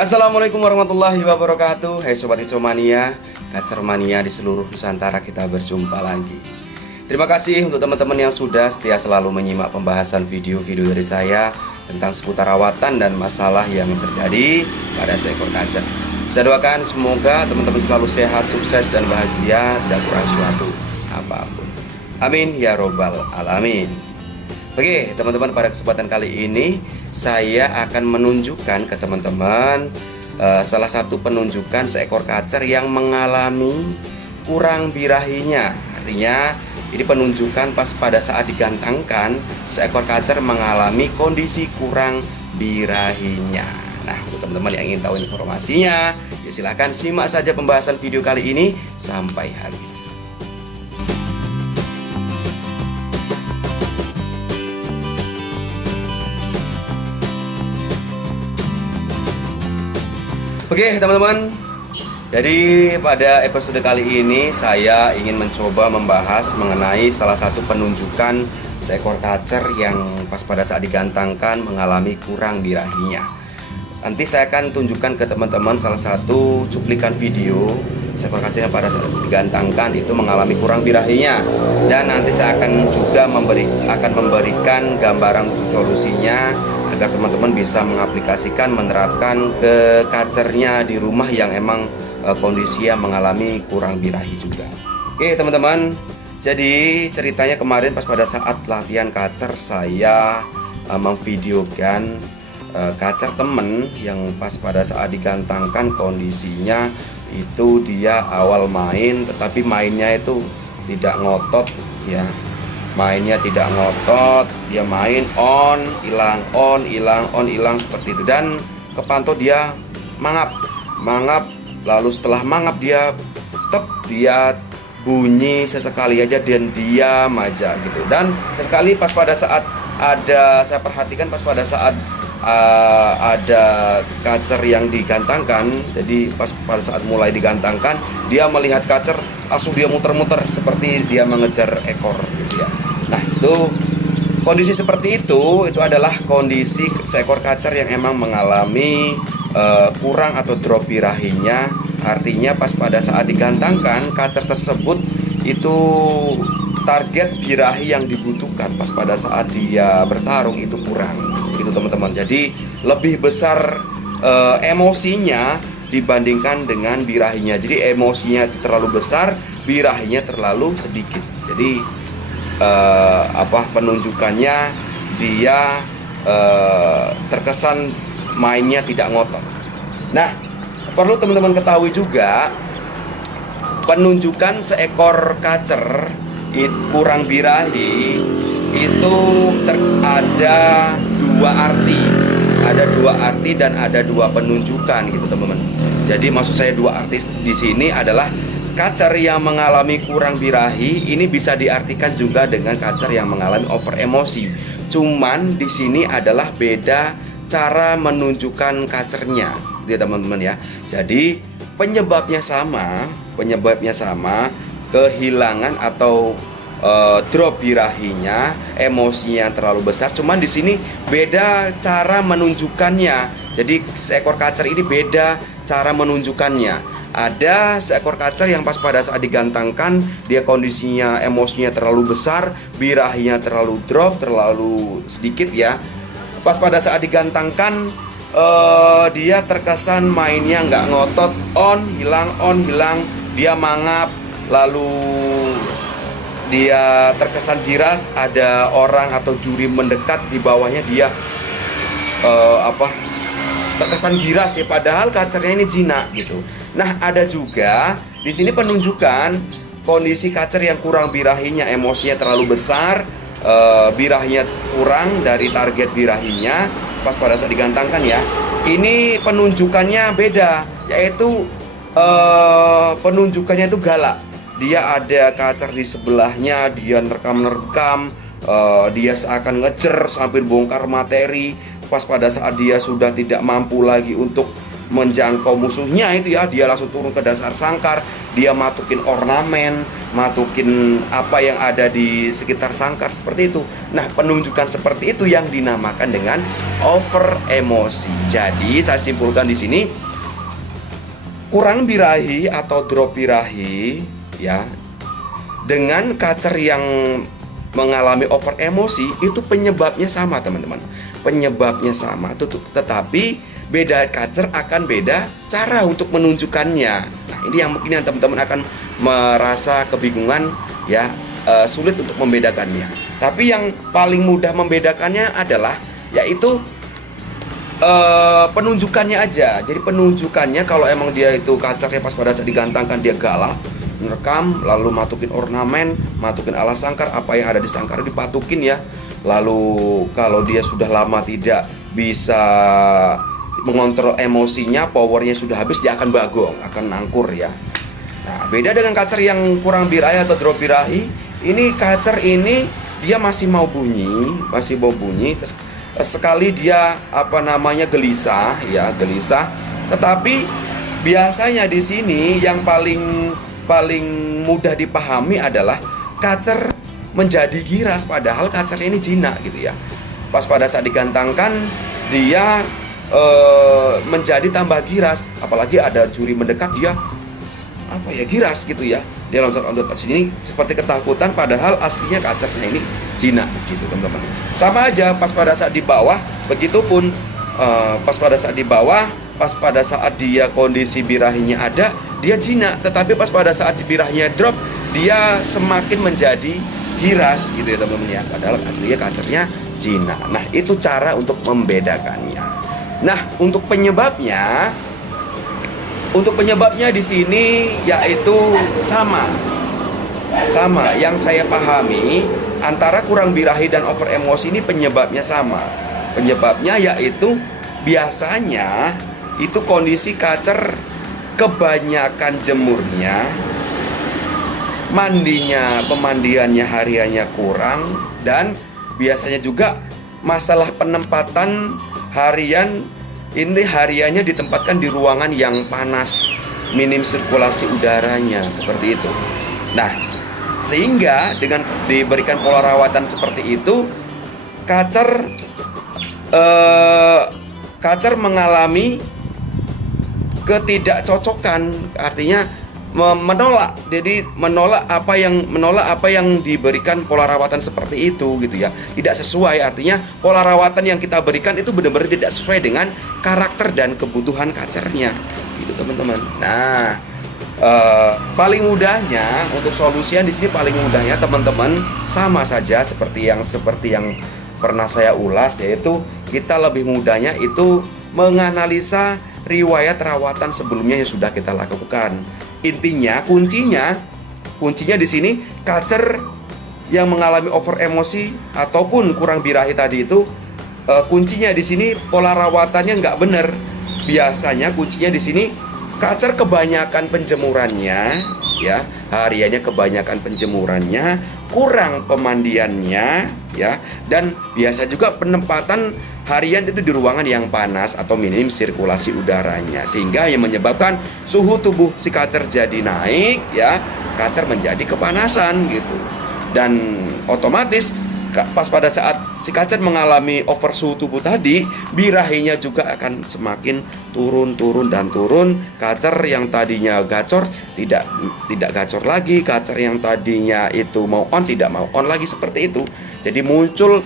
Assalamualaikum warahmatullahi wabarakatuh. Hai Sobat Icomania, Kacermania di seluruh Nusantara, kita berjumpa lagi. Terima kasih untuk teman-teman yang sudah setia selalu menyimak pembahasan video-video dari saya tentang seputar rawatan dan masalah yang terjadi pada seekor kacer. Saya doakan semoga teman-teman selalu sehat, sukses, dan bahagia, tidak kurang suatu apapun. Amin ya robbal alamin. Oke teman-teman, pada kesempatan kali ini saya akan menunjukkan ke teman-teman salah satu penunjukan seekor kacer yang mengalami kurang birahinya. Artinya ini penunjukan pas pada saat digantangkan seekor kacer mengalami kondisi kurang birahinya. Nah, untuk teman-teman yang ingin tahu informasinya, ya silahkan simak saja pembahasan video kali ini sampai habis. Oke teman-teman, jadi pada episode kali ini saya ingin mencoba membahas mengenai salah satu penunjukan seekor kacer yang pas pada saat digantangkan mengalami kurang birahinya. Nanti saya akan tunjukkan ke teman-teman salah satu cuplikan video seekor kacer yang pada saat digantangkan itu mengalami kurang birahinya. Dan nanti saya akan juga memberikan gambaran solusinya agar teman-teman bisa mengaplikasikan, menerapkan ke kacernya di rumah yang emang kondisinya mengalami kurang birahi juga. Oke teman-teman, jadi ceritanya kemarin pas pada saat latihan kacer saya memvideokan kacer temen yang pas pada saat digantangkan kondisinya itu dia awal main tetapi mainnya itu tidak ngotot ya. Mainnya tidak ngotot, dia main on, hilang seperti itu. Dan kepantau dia mangap, lalu setelah mangap dia bunyi sesekali aja dan diam aja gitu. Dan sesekali pas pada saat saya perhatikan pas pada saat ada kacer yang digantangkan, jadi pas pada saat mulai digantangkan dia melihat kacer langsung dia muter-muter seperti dia mengejar ekor gitu ya. Nah itu kondisi seperti itu adalah kondisi seekor kacer yang emang mengalami kurang atau drop birahinya. Artinya pas pada saat digantangkan kacer tersebut itu target birahi yang dibutuhkan pas pada saat dia bertarung itu kurang gitu teman-teman. Jadi lebih besar emosinya dibandingkan dengan birahinya. Jadi emosinya terlalu besar, birahinya terlalu sedikit. Jadi penunjukannya dia terkesan mainnya tidak ngotot. Nah, perlu teman-teman ketahui juga penunjukan seekor kacer kurang birahi itu ada dua arti dan ada dua penunjukan gitu teman-teman. Jadi maksud saya dua arti di sini adalah kacer yang mengalami kurang birahi ini bisa diartikan juga dengan kacer yang mengalami over emosi. Cuman di sini adalah beda cara menunjukkan kacernya, gitu teman-teman ya. Jadi penyebabnya sama, kehilangan atau drop birahinya, emosinya yang terlalu besar. Cuman di sini beda cara menunjukkannya. Jadi seekor kacer ini beda cara menunjukkannya. Ada seekor kacer yang pas pada saat digantangkan dia kondisinya emosinya terlalu besar, birahinya terlalu drop, terlalu sedikit ya. Pas pada saat digantangkan dia terkesan mainnya nggak ngotot, on hilang, dia mangap, lalu dia terkesan giras, ada orang atau juri mendekat di bawahnya dia terkesan giras ya, padahal kacernya ini jinak gitu. Nah, ada juga di sini penunjukan kondisi kacer yang kurang birahinya, emosinya terlalu besar, birahinya kurang dari target birahinya pas pada saat digantangkan ya. Ini penunjukannya beda, yaitu penunjukannya itu galak. Dia ada kacer di sebelahnya, dia nerekam, dia seakan ngejar sambil bongkar materi. Pas pada saat dia sudah tidak mampu lagi untuk menjangkau musuhnya itu ya, dia langsung turun ke dasar sangkar, dia matukin ornamen, matukin apa yang ada di sekitar sangkar seperti itu. Nah, penunjukan seperti itu yang dinamakan dengan over emosi. Jadi saya simpulkan di sini, kurang birahi atau drop birahi ya, dengan kacer yang mengalami over emosi itu penyebabnya sama teman-teman. Penyebabnya sama, tetapi beda kacer akan beda cara untuk menunjukkannya. Nah, ini yang mungkin teman-teman akan merasa kebingungan ya, sulit untuk membedakannya. Tapi yang paling mudah membedakannya adalah yaitu penunjukannya aja. Jadi penunjukannya, kalau emang dia itu kacernya pas pada saat digantangkan dia galak, merekam, lalu matukin ornamen, matukin alas sangkar, apa yang ada di sangkar dipatukin ya. Lalu kalau dia sudah lama tidak bisa mengontrol emosinya, powernya sudah habis, dia akan bagong, akan nangkur ya. Nah, beda dengan kacer yang kurang birahi atau drop birahi. Ini kacer ini dia masih mau bunyi, sekali dia gelisah ya, gelisah. Tetapi biasanya di sini yang paling mudah dipahami adalah kacer menjadi giras, padahal kacernya ini jinak gitu ya. Pas pada saat digantangkan dia menjadi tambah giras, apalagi ada juri mendekat, dia giras gitu ya, dia loncat-loncat ke sini seperti ketakutan, padahal aslinya kacernya ini jinak gitu teman-teman. Sama aja pas pada saat di bawah, begitupun pas pada saat dia kondisi birahinya ada, dia jinak, tetapi pas pada saat birahinya drop, dia semakin menjadi giras gitu ya teman-teman ya, padahal aslinya kacernya jinak. Nah, itu cara untuk membedakannya. Nah, untuk penyebabnya di sini yaitu sama. Yang saya pahami antara kurang birahi dan over emosi ini penyebabnya sama. Penyebabnya yaitu biasanya itu kondisi kacer kebanyakan jemurnya, pemandiannya hariannya kurang, dan biasanya juga masalah penempatan harian. Ini hariannya ditempatkan di ruangan yang panas, minim sirkulasi udaranya, seperti itu. Nah, sehingga dengan diberikan pola rawatan seperti itu, kacer mengalami ketidakcocokan, artinya menolak apa yang diberikan pola rawatan seperti itu gitu ya, tidak sesuai. Artinya pola rawatan yang kita berikan itu benar-benar tidak sesuai dengan karakter dan kebutuhan kacernya gitu teman-teman. Nah, paling mudahnya untuk solusinya di sini, paling mudahnya teman-teman sama saja seperti yang pernah saya ulas, yaitu kita lebih mudahnya itu menganalisa riwayat rawatan sebelumnya yang sudah kita lakukan. Intinya, kuncinya di sini, kacer yang mengalami over emosi ataupun kurang birahi tadi itu, kuncinya di sini pola rawatannya nggak benar. Biasanya kuncinya di sini kacer kebanyakan penjemurannya, ya, hariannya kebanyakan penjemurannya, kurang pemandiannya, ya, dan biasa juga penempatan harian itu di ruangan yang panas atau minim sirkulasi udaranya, sehingga yang menyebabkan suhu tubuh si kacer jadi naik ya, kacer menjadi kepanasan gitu. Dan otomatis pas pada saat si kacer mengalami over suhu tubuh tadi, birahinya juga akan semakin turun. Kacer yang tadinya gacor tidak gacor lagi, kacer yang tadinya itu mau on tidak mau on lagi, seperti itu. Jadi muncul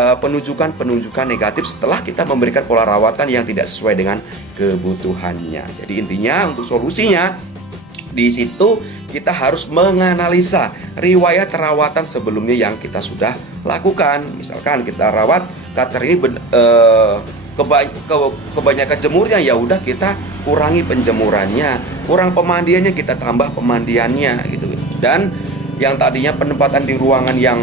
penunjukan negatif setelah kita memberikan pola rawatan yang tidak sesuai dengan kebutuhannya. Jadi intinya untuk solusinya di situ kita harus menganalisa riwayat rawatan sebelumnya yang kita sudah lakukan. Misalkan kita rawat kacer ini kebanyakan jemurnya, ya udah kita kurangi penjemurannya, kurang pemandiannya kita tambah pemandiannya gitu. Dan yang tadinya penempatan di ruangan yang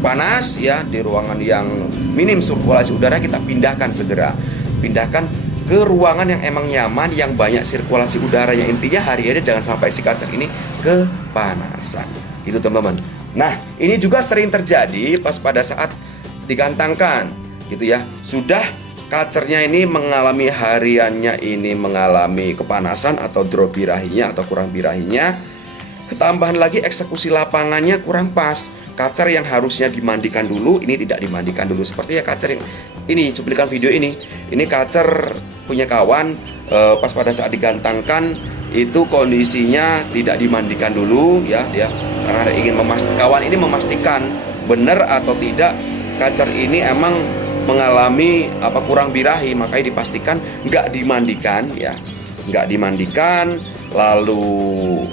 panas ya, di ruangan yang minim sirkulasi udara, kita pindahkan ke ruangan yang emang nyaman, yang banyak sirkulasi udaranya. Intinya hariannya jangan sampai si kacer ini kepanasan gitu teman-teman. Nah, ini juga sering terjadi pas pada saat digantangkan gitu ya, sudah kacernya ini mengalami hariannya ini mengalami kepanasan atau drop birahinya atau kurang birahinya. Ketambahan lagi eksekusi lapangannya kurang pas. Kacer yang harusnya dimandikan dulu ini tidak dimandikan dulu, seperti ya kacer yang ini cuplikan video ini. Ini kacer punya kawan pas pada saat digantangkan itu kondisinya tidak dimandikan dulu ya, dia karena ingin kawan ini memastikan benar atau tidak kacer ini emang mengalami kurang birahi, makanya dipastikan nggak dimandikan ya, nggak dimandikan. Lalu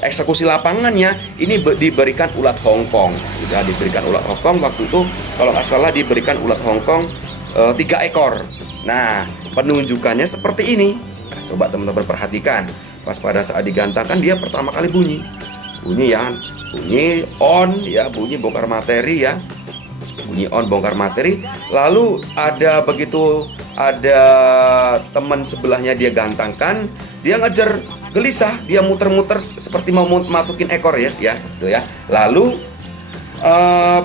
eksekusi lapangannya ini diberikan ulat Hongkong, sudah diberikan ulat Hongkong waktu itu kalau nggak salah diberikan ulat Hongkong 3 ekor. Nah penunjukannya seperti ini. Nah, coba teman-teman perhatikan pas pada saat digantangkan dia pertama kali bunyi ya, bunyi on ya, bunyi bongkar materi ya, bunyi on bongkar materi. Lalu begitu ada teman sebelahnya dia gantangkan, dia ngejar gelisah, dia muter-muter seperti mau matukin ekor ya gitu ya. Lalu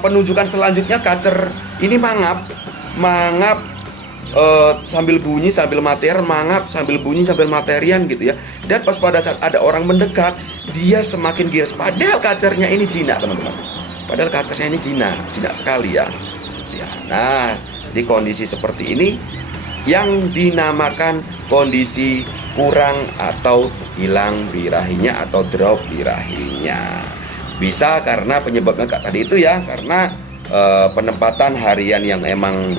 penunjukan selanjutnya kacer ini mangap sambil bunyi sambil materian, mangap sambil bunyi sambil materian gitu ya. Dan pas pada saat ada orang mendekat, dia semakin giras. Padahal kacernya ini jinak teman-teman. Padahal kacernya ini jinak sekali ya. Nah di kondisi seperti ini yang dinamakan kondisi kurang atau hilang birahinya atau drop birahinya. Bisa karena penyebabnya tadi itu ya, karena penempatan harian yang emang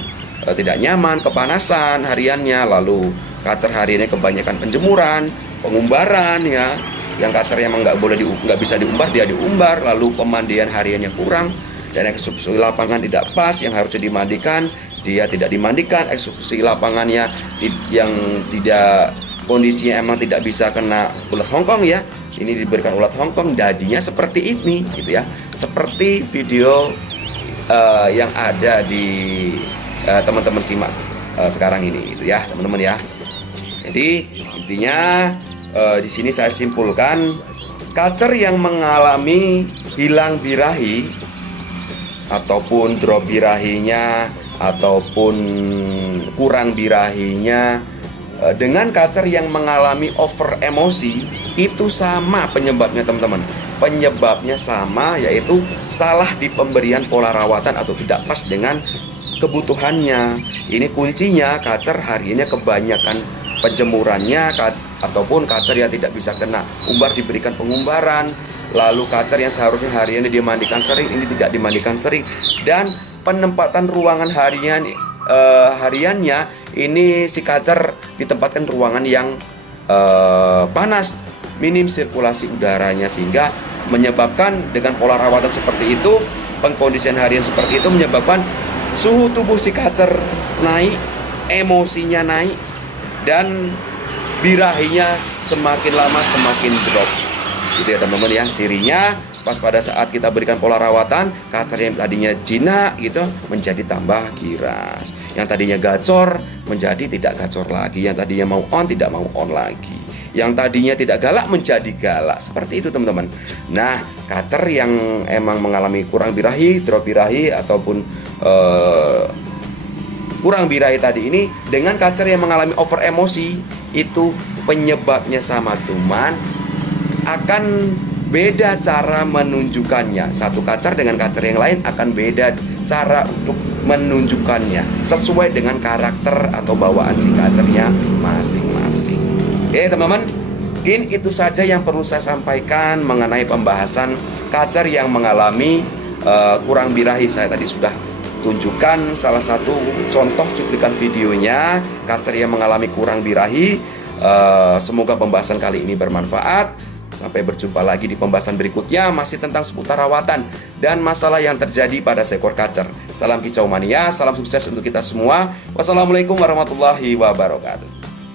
tidak nyaman, kepanasan hariannya, lalu kacer hariannya kebanyakan penjemuran, pengumbaran ya, yang kacer emang nggak bisa diumbar dia diumbar, lalu pemandian hariannya kurang, dan eksekusi lapangan tidak pas, yang harusnya dimandikan dia tidak dimandikan, eksekusi lapangannya yang tidak kondisinya emang tidak bisa kena ulat Hongkong ya, ini diberikan ulat Hongkong, dadinya seperti ini gitu ya, seperti video yang ada di teman-teman simak sekarang ini gitu ya teman-teman ya. Jadi intinya di sini saya simpulkan kacer yang mengalami hilang birahi ataupun drop birahinya ataupun kurang birahinya dengan kacer yang mengalami over emosi itu sama penyebabnya teman-teman. Penyebabnya sama, yaitu salah di pemberian pola rawatan atau tidak pas dengan kebutuhannya. Ini kuncinya, kacer hariannya kebanyakan penjemurannya ataupun kacer yang tidak bisa kena umbar diberikan pengumbaran. Lalu kacer yang seharusnya hariannya dimandikan sering ini tidak dimandikan sering, dan penempatan ruangan hariannya ini si kacer ditempatkan ruangan yang panas, minim sirkulasi udaranya, sehingga menyebabkan dengan pola rawatan seperti itu, pengkondisian harian seperti itu menyebabkan suhu tubuh si kacer naik, emosinya naik, dan birahinya semakin lama semakin drop gitu ya teman-teman ya. Cirinya pas pada saat kita berikan pola rawatan, kacer yang tadinya jinak gitu menjadi tambah giras, yang tadinya gacor menjadi tidak gacor lagi, yang tadinya mau on tidak mau on lagi, yang tadinya tidak galak menjadi galak, seperti itu teman-teman. Nah kacer yang emang mengalami kurang birahi, drop birahi ataupun kurang birahi tadi ini dengan kacer yang mengalami over emosi itu penyebabnya sama, cuman akan beda cara menunjukkannya. Satu kacer dengan kacer yang lain akan beda cara untuk menunjukkannya sesuai dengan karakter atau bawaan si kacernya masing-masing. Oke teman-teman, mungkin itu saja yang perlu saya sampaikan mengenai pembahasan kacer yang mengalami kurang birahi. Saya tadi sudah tunjukkan salah satu contoh cuplikan videonya kacer yang mengalami kurang birahi. Semoga pembahasan kali ini bermanfaat. Sampai berjumpa lagi di pembahasan berikutnya, masih tentang seputar rawatan dan masalah yang terjadi pada seekor kacer. Salam kicau mania, salam sukses untuk kita semua. Wassalamualaikum warahmatullahi wabarakatuh.